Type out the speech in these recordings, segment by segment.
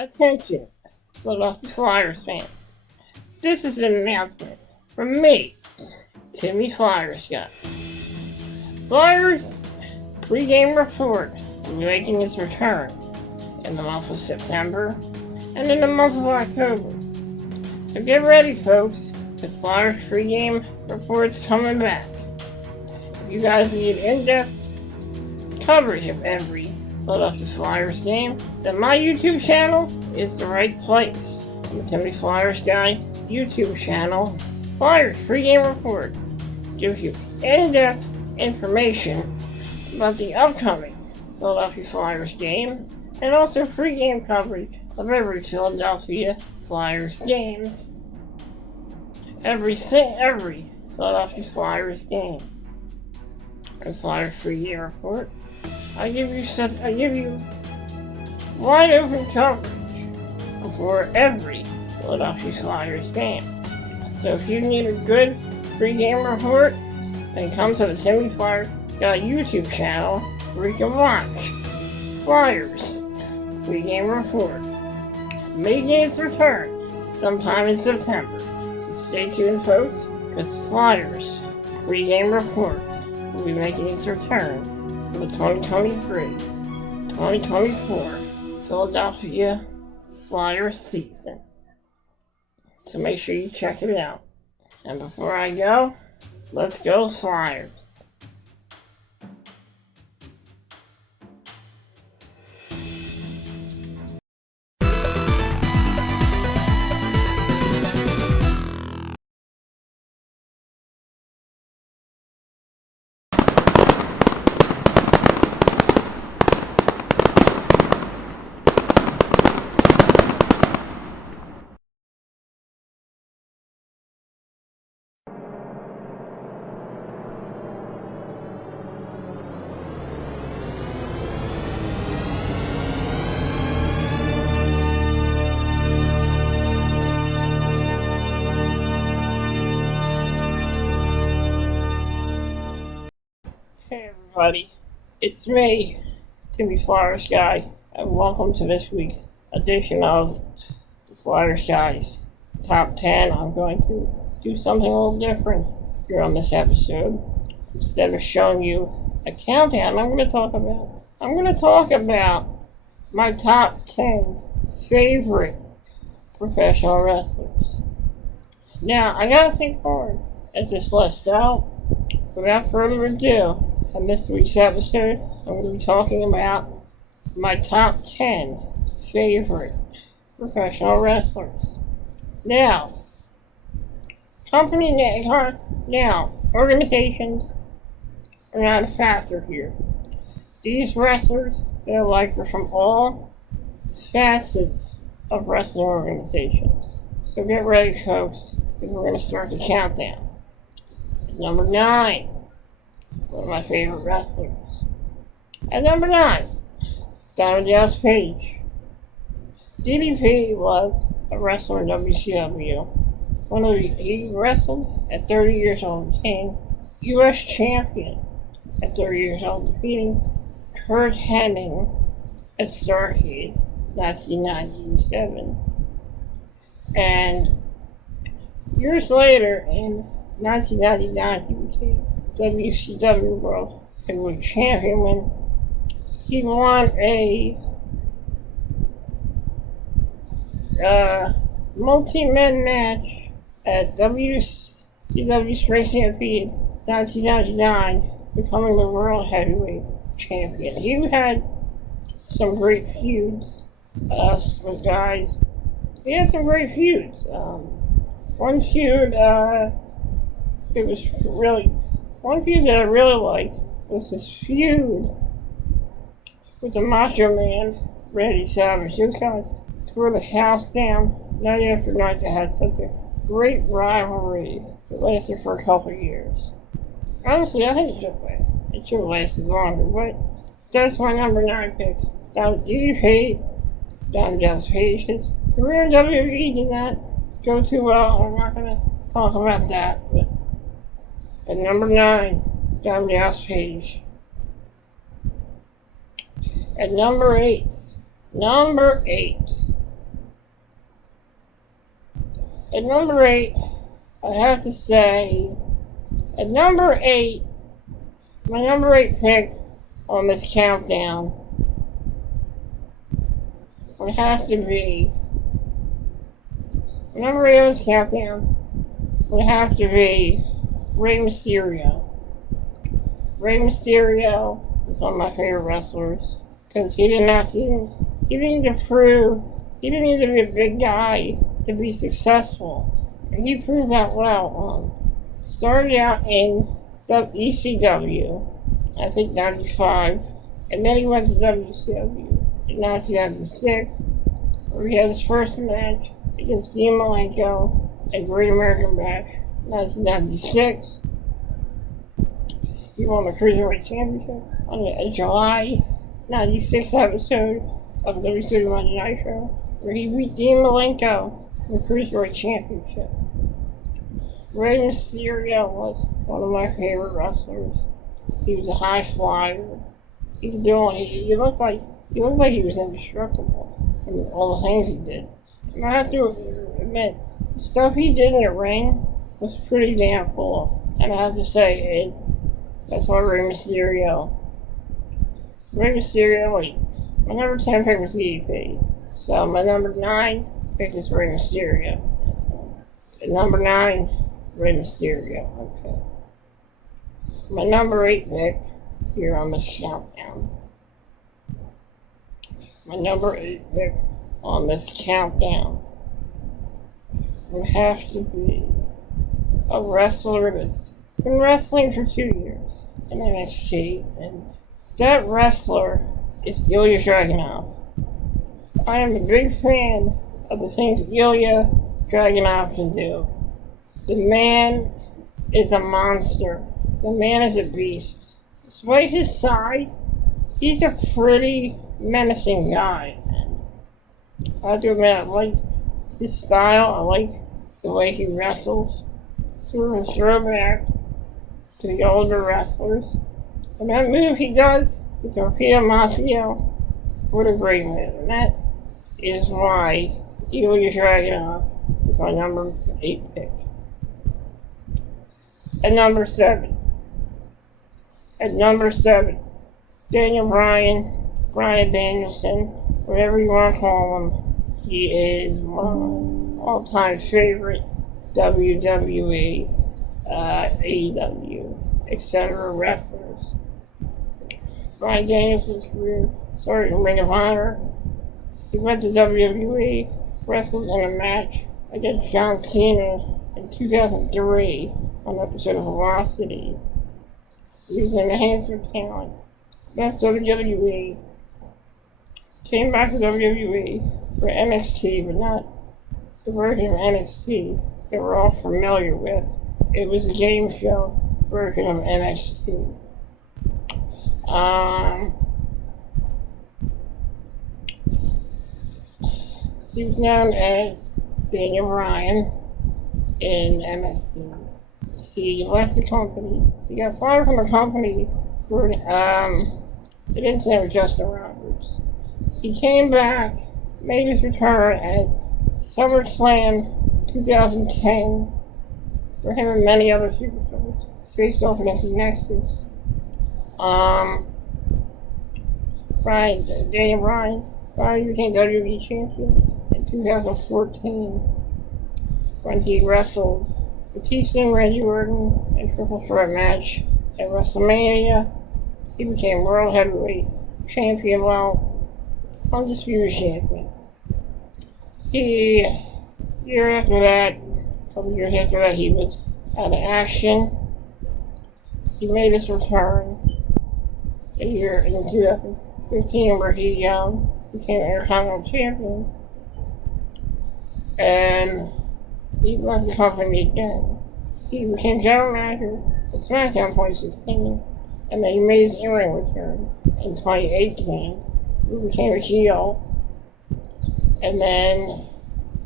Attention, Philadelphia Flyers fans. This is an announcement from me, Timmy Flyersguys. Flyers pregame report will be making its return in the month of September and in the month of October. So get ready, folks, because Flyers pregame report's coming back. If you guys need in-depth coverage of every Philadelphia Flyers game, then my YouTube channel is the right place. The Timmy Flyersguys YouTube channel, Flyers pregame report, gives you in-depth information about the upcoming Philadelphia Flyers game and also pregame coverage of every Philadelphia Flyers games. Every Philadelphia Flyers game. And Flyers pregame report, I give you wide open coverage for every Philadelphia Flyers game. So if you need a good pregame report, then come to the Timmy Flyersguys YouTube channel where you can watch Flyers pregame report. Making its return sometime in September. So stay tuned, folks, because Flyers pregame report will be making its return for the 2023-2024 Philadelphia Flyers season. So make sure you check it out. And before I go, let's go Flyers. Hey everybody, it's me, Timmy Flyersguys, and welcome to this week's edition of the Flyersguys Top 10. I'm going to do something a little different here on this episode. Instead of showing you a countdown, I'm going to talk about my top 10 favorite professional wrestlers. Now, I gotta think hard at this list, so without further ado, on this week's episode, I'm going to be talking about my top 10 favorite professional wrestlers. Now, organizations are not a factor here. These wrestlers, they're like from all facets of wrestling organizations. So get ready, folks, because we're going to start the countdown. Number 9. One of my favorite wrestlers. At number 9, Dallas Page. DDP was a wrestler in WCW. He wrestled at 30 years old, became U.S. champion at 30 years old, defeating Kurt Hennig at Starrcade 1997. And years later, in 1999, he became WCW World Heavyweight Champion when he won a multi-man match at WCW Straight Stampede 1999, becoming the World Heavyweight Champion. He had some great feuds with guys. He had some great feuds. One feud that I really liked was his feud with the Macho Man, Randy Savage. Those guys tore the house down night after night. They had such a great rivalry that lasted for a couple of years. Honestly, I think it should have lasted longer, but that's my number 9 pick. Dallas Page. His career in WWE did not go too well. I'm not going to talk about that, but at number 9, Dallas Page. At number 8, At number 8, I have to say, at number 8, my number 8 pick on this countdown would have to be, my number 8 on this countdown would have to be Rey Mysterio. Rey Mysterio is one of my favorite wrestlers because he didn't need to prove, he didn't need to be a big guy to be successful. And he proved that well. Started out in ECW, I think 95, and then he went to WCW in 1996, where he had his first match against Dean Malenko at Great American Bash, 1996. He won the Cruiserweight Championship on the July 96 episode of WCW Monday Night Show, where he beat Dean Malenko in the Cruiserweight Championship. Rey Mysterio was one of my favorite wrestlers. He was a high flyer. He looked like he was indestructible. I mean, all the things he did. And I have to admit, the stuff he did in the ring was pretty damn cool. And I have to say, that's why Rey Mysterio, my number 10 pick was DDP. So my number 9 pick is Rey Mysterio. At number 9, Rey Mysterio. Okay. My number 8 pick here on this countdown. My number 8 pick on this countdown would have to be a wrestler that's been wrestling for 2 years in NXT, and that wrestler is Ilya Dragunov. I am a big fan of the things Ilya Dragunov can do. The man is a monster. The man is a beast. Despite his size, he's a pretty menacing guy. And I have to admit, I like his style. I like the way he wrestles. Sort of a throwback to the older wrestlers. And that move he does, the Torpedo Macio, what a great move. And that is why Ilya Dragunov is my number 8 pick. At number 7, Daniel Bryan Danielson, whatever you want to call him, he is one of my all-time favorite WWE, AEW, etc. wrestlers. Bryan Danielson's career started in Ring of Honor. He went to WWE, wrestled in a match against John Cena in 2003 on an episode of Velocity. He was an enhancer talent. Left WWE, came back to WWE for NXT, but not the version of NXT that we're all familiar with. It was a game show version of NXT. He was known as Daniel Bryan in NXT. He left the company. He got fired from the company for an incident with Justin Roberts. He came back, made his return at SummerSlam 2010, where him and many other superstars faced off against the Nexus. Daniel Bryan finally became WWE champion in 2014 when he wrestled Batista and Randy Orton in a triple threat match at WrestleMania. He became World Heavyweight Champion, undisputed champion. A couple years after that, he was out of action. He made his return a year in 2015 where he became Intercontinental Champion. And he left the company again. He became General Manager at SmackDown in 2016, and then he made his in-ring return in 2018. He became a heel, and then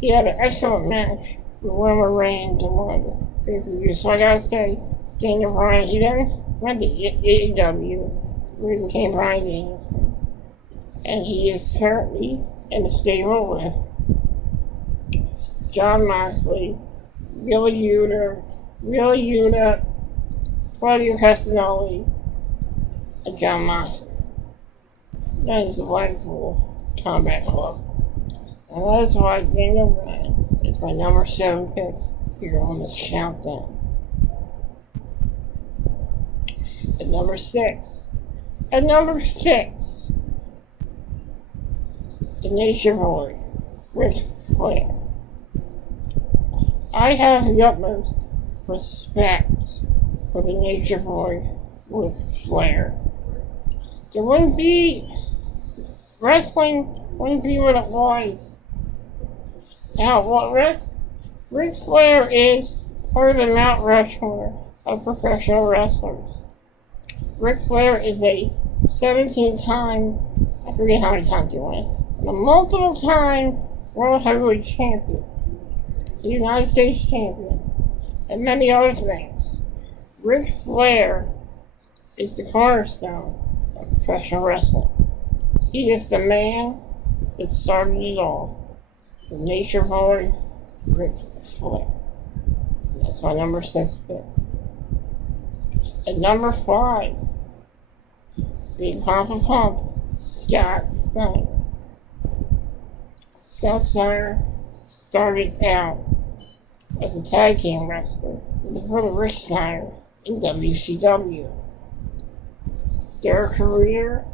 he had an excellent match with Roman Reigns in one of the pay-per-views. So I gotta say, Daniel Bryan, he then went to AEW, where he became Bryan Danielson, and he is currently in the stable with John Moxley, Wheeler Yuta, Claudio Castagnoli, and John Moxley. That is the Blackpool Combat Club. And that is why Daniel Bryan is my number 7 pick here on this countdown. At number 6, the Nature Boy, Ric Flair. I have the utmost respect for the Nature Boy, Ric Flair. There wouldn't be, wrestling wouldn't be what it was. Now, what Ric Flair is part of the Mount Rushmore of professional wrestlers. Ric Flair is a 17-time, I forget how many times he won, and a multiple-time World Heavyweight Champion, the United States Champion, and many other things. Ric Flair is the cornerstone of professional wrestling. He is the man that started it all. The Nature Boy, Ric Flair. That's my number 6 pick. At number 5, Big Papa Pump, Scott Steiner. Scott Steiner started out as a tag team wrestler with the brother Rick Steiner in WCW. Their career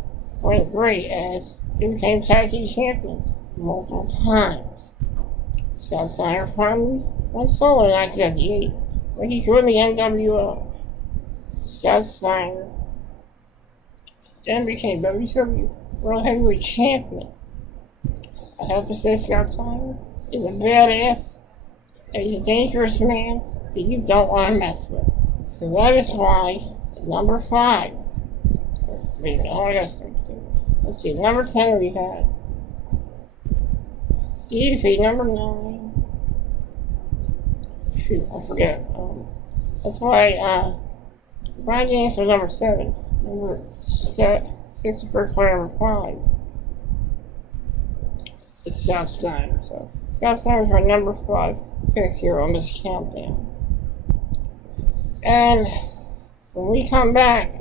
went great as they became tag team champions multiple times. Scott Steiner finally went solo in 1998 when he joined the NWO. Scott Steiner then became WCW World Heavyweight Champion. I have to say Scott Steiner is a badass and he's a dangerous man that you don't want to mess with. So that is why at number 5, wait a minute, oh, I gotta start too. Let's see, number 10 we had DDP, number 9. Shoot, I forget. That's why Brian James was number 7. Number 6 is Ric Flair, number 5. It's Scott Steiner. So Scott Steiner is my number 5 pick here on this countdown. And when we come back,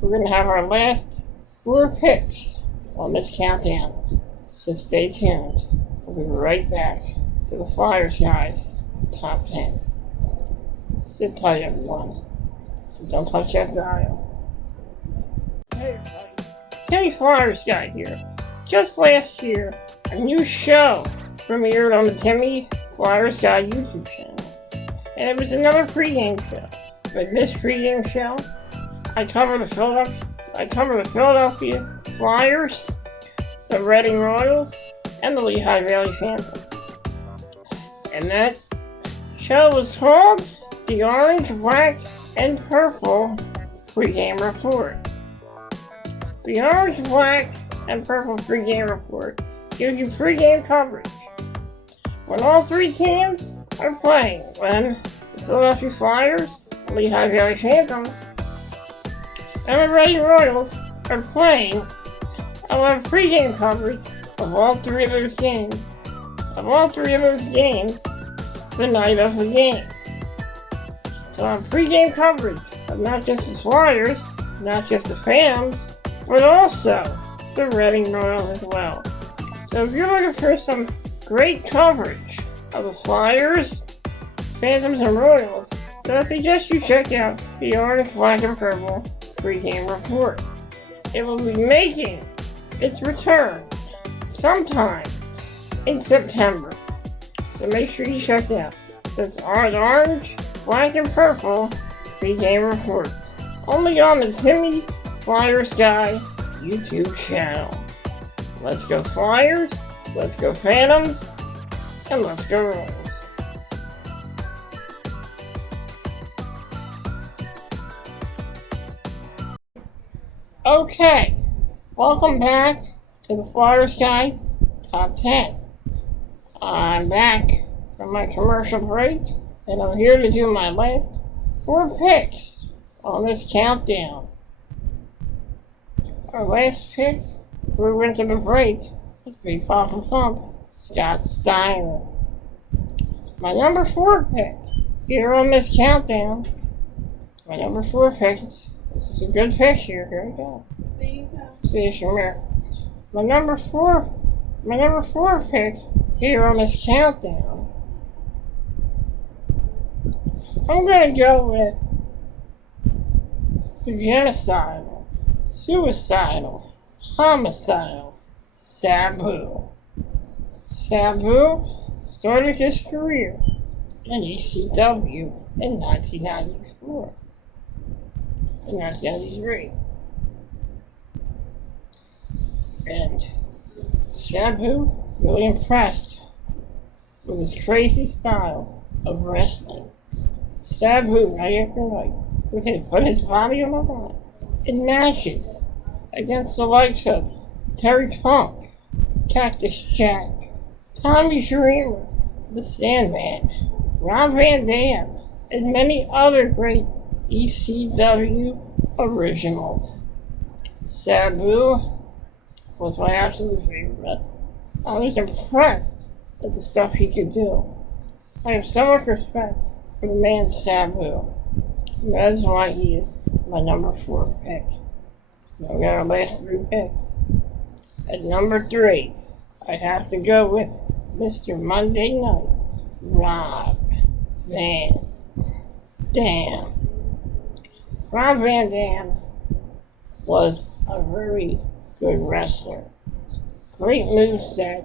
we're going to have our last 4 picks on this countdown. So stay tuned. We'll be right back to the Flyersguys Top 10. Sit tight, everyone. Don't touch that dial. Hey everybody, Timmy Flyersguy here. Just last year, a new show premiered on the Timmy Flyersguy YouTube channel. And it was another pregame show. But this pregame show, I cover the Philadelphia Flyers, the Reading Royals, and the Lehigh Valley Phantoms. And that show was called the Orange, Black, and Purple Pregame Report. The Orange, Black, and Purple Pregame Report gives you pregame coverage when all 3 teams are playing, when the Philadelphia Flyers, the Lehigh Valley Phantoms, and the Reading Royals are playing. I'll have pregame coverage of all 3 of those games. The night of the games. So on pregame coverage of not just the Flyers, not just the Phantoms, but also the Reading Royals as well. So if you're looking for some great coverage of the Flyers, Phantoms, and Royals, then I suggest you check out the Orange, Black, and Purple Pregame Report. It will be making its return sometime in September. So make sure you check out this Orange, Black, and Purple Pregame Report. Only on the Timmy Flyersguy YouTube channel. Let's go Flyers, let's go Phantoms, and let's go Royals. Okay, welcome back to the Flyersguys Top 10. I'm back from my commercial break, and I'm here to do my last 4 picks on this countdown. Our last pick, we went to the break, was Big Papa Pump, Scott Steiner. My number 4 pick here on this countdown. My number 4 pick. This is a good pick here. Here we go. See if you're here. My number four pick here on this countdown. I'm gonna go with the genocidal, suicidal, homicidal Sabu. Sabu started his career in ECW in 1994 and 1993. And Sabu really impressed with his crazy style of wrestling. Sabu, night after night, would put his body on the line in matches against the likes of Terry Funk, Cactus Jack, Tommy Dreamer, The Sandman, Rob Van Dam, and many other great ECW originals. Sabu was my absolute favorite wrestler. I was impressed at the stuff he could do. I have so much respect for the man Sabu. And that is why he is my number 4 pick. Now we got our last 3 picks. At number 3, I have to go with Mr. Monday Night, Rob Van Dam. Rob Van Dam was a very good wrestler. Great moveset.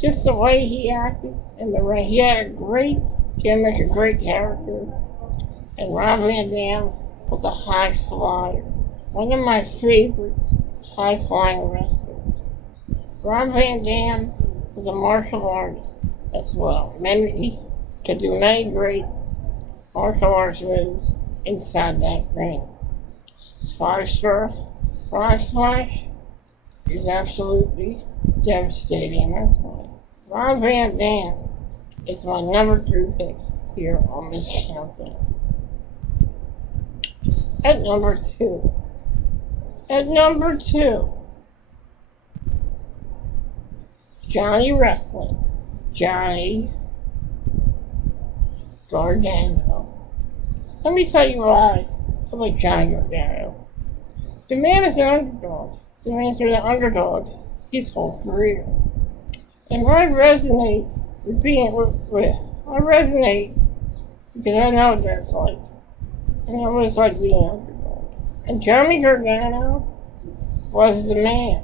Just the way he acted and the way he had a great gimmick, a great character. And Rob Van Dam was a high flyer. One of my favorite high flying wrestlers. Rob Van Dam was a martial artist as well. He could do many great martial arts moves inside that ring. His 5-star frog splash is absolutely devastating. That's why Rob Van Dam is my number 3 pick here on this countdown. At number 2, Johnny Wrestling, Johnny Gargano. Let me tell you why I like Johnny Gargano. The man is an underdog. The man's been an underdog his whole career. And I resonate with I resonate because I know what that's like. And I was like being an underdog. And Johnny Gargano was the man.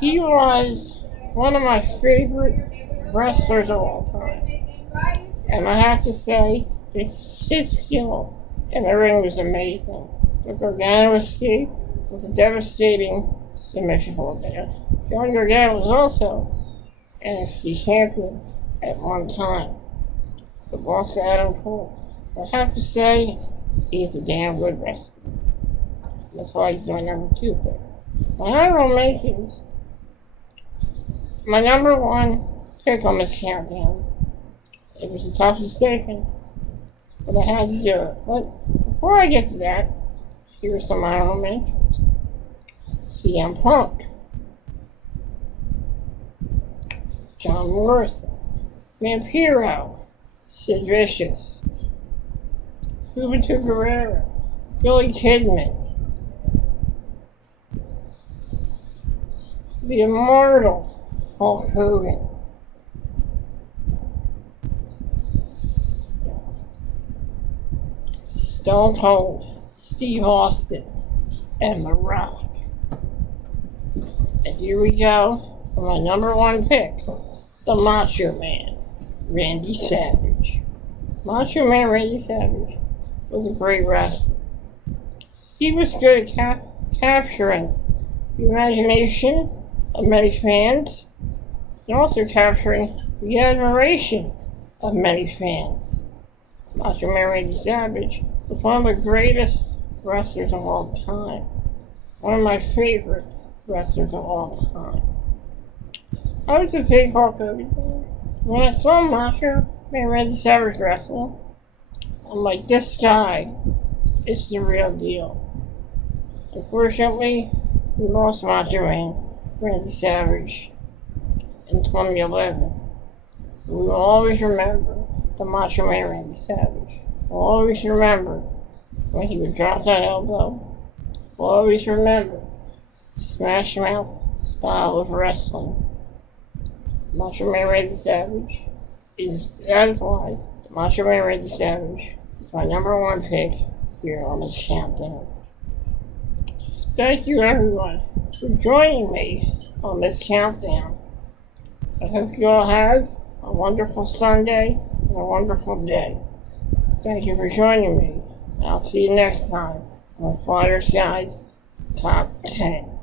He was one of my favorite wrestlers of all time. And I have to say that his skill in the ring was amazing. The Gargano escape was a devastating submission hold there. Johnny Gargano was also NXT champion at one time. The boss Adam Cole. I have to say, he's a damn good wrestler. That's why he's my number 2 pick. My honorable mentions, my number 1 pick on this countdown. It was a tough decision, but I had to do it. But before I get to that, here are some honorable mentions. CM Punk, John Morrison, Vampiro, Sid Vicious, Juventud Guerrera, Billy Kidman, the immortal Hulk Hogan, Stone Cold Steve Austin, and The Rock. And here we go for my number 1 pick, the Macho Man, Randy Savage. Macho Man Randy Savage was a great wrestler. He was good at capturing the imagination of many fans and also capturing the admiration of many fans. Macho Man Randy Savage was one of the greatest wrestlers of all time. One of my favorite wrestlers of all time. I was a big Hulk Hogan fan. When I saw Macho Man Randy Savage wrestle, I'm like, this guy is the real deal. Unfortunately, we lost Macho Man Randy Savage in 2011. We will always remember the Macho Man Randy Savage. We'll always remember when he would drop that elbow. We'll always remember Smash Mouth style of wrestling. Macho Man Randy Savage that is why Macho Man Randy Savage is my number one pick here on this countdown. Thank you everyone for joining me on this countdown. I hope you all have a wonderful Sunday and a wonderful day. Thank you for joining me. I'll see you next time on Flyersguys Top 10.